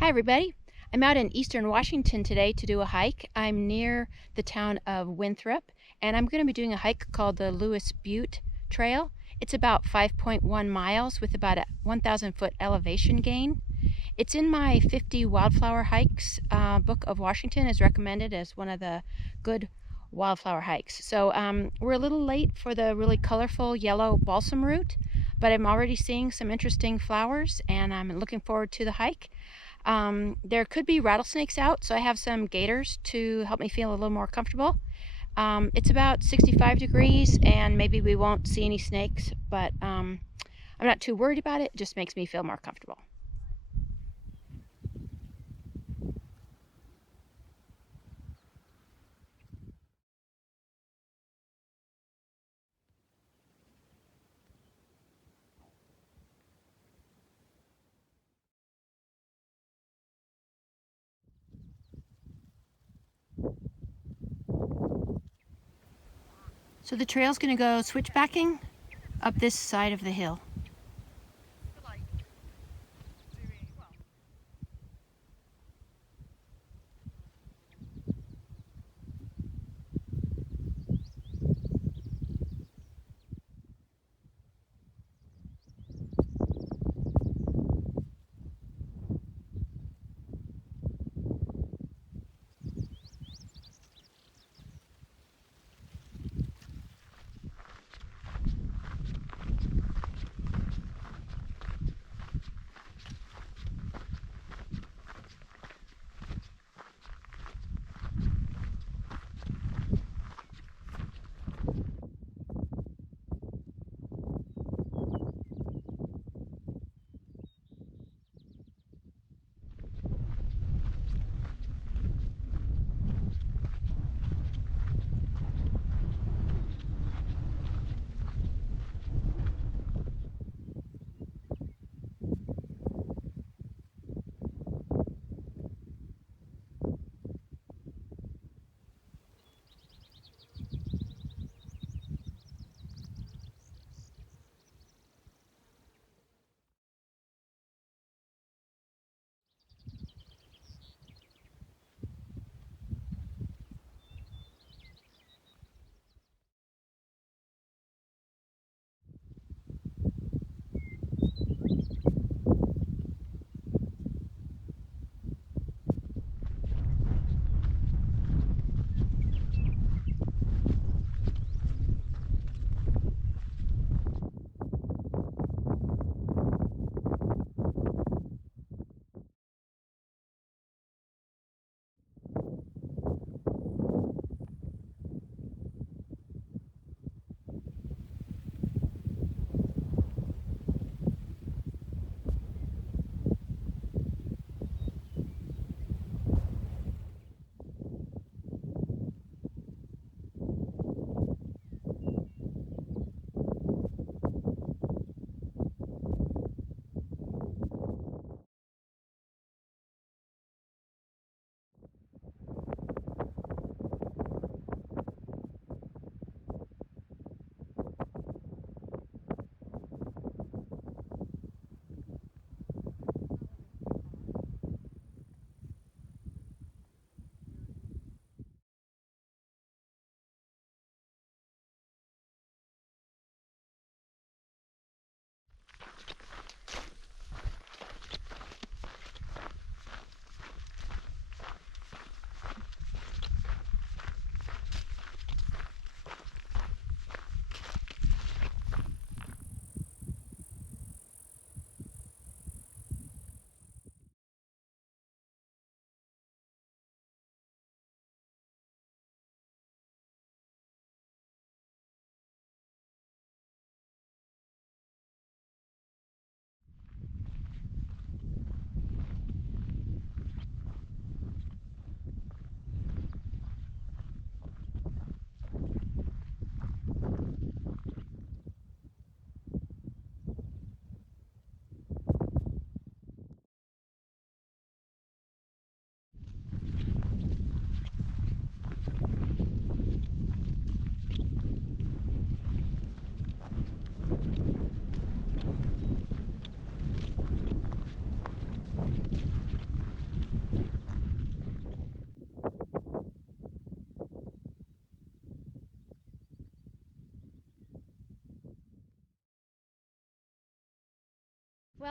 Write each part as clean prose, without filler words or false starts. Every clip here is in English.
Hi everybody. I'm out in eastern Washington today to do a hike. I'm near the town of Winthrop and I'm going to be doing a hike called the Lewis Butte Trail. It's about 5.1 miles with about a 1,000 foot elevation gain. It's in my 50 Wildflower Hikes book of Washington, is recommended as one of the good wildflower hikes. So we're a little late for the really colorful yellow balsamroot, but I'm already seeing some interesting flowers and I'm looking forward to the hike. There could be rattlesnakes out, so I have some gaiters to help me feel a little more comfortable. It's about 65 degrees and maybe we won't see any snakes, but I'm not too worried about it. It just makes me feel more comfortable. So the trail's going to go switchbacking up this side of the hill.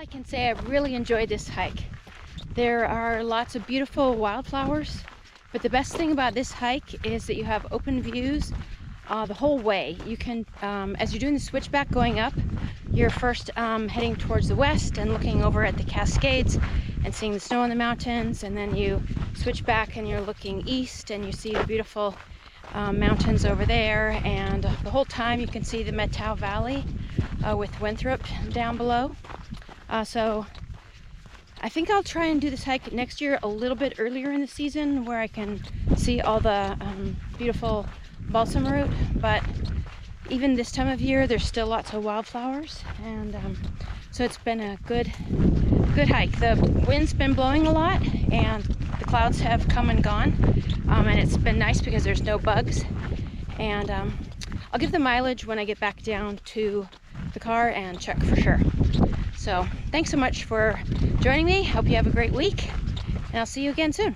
I can say I really enjoyed this hike. There are lots of beautiful wildflowers, but the best thing about this hike is that you have open views the whole way. You can, as you're doing the switchback going up, you're first heading towards the west and looking over at the Cascades and seeing the snow on the mountains, and then you switch back and you're looking east and you see the beautiful mountains over there, and the whole time you can see the Methow Valley with Winthrop down below. So I think I'll try and do this hike next year a little bit earlier in the season where I can see all the beautiful balsamroot, but even this time of year there's still lots of wildflowers, and so it's been a good hike. The wind's been blowing a lot and the clouds have come and gone, and it's been nice because there's no bugs, and I'll give the mileage when I get back down to the car and check for sure. So thanks so much for joining me. Hope you have a great week, and I'll see you again soon.